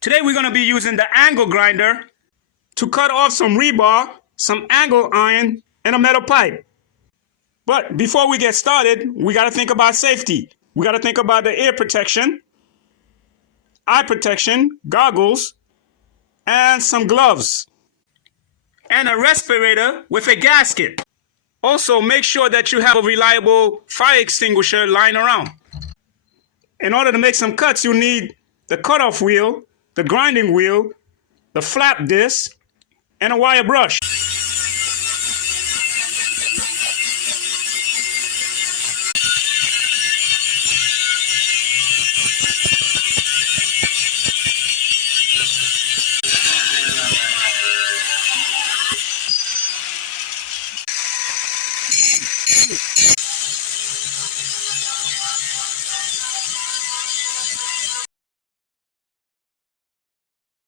Today we're going to be using the angle grinder to cut off some rebar, some angle iron, and a metal pipe. But before we get started, we got to think about safety. We got to think about the ear protection, eye protection, goggles, and some gloves, and a respirator with a gasket. Also, make sure that you have a reliable fire extinguisher lying around. In order to make some cuts, you need the cutoff wheel, the grinding wheel, the flap disc, and a wire brush.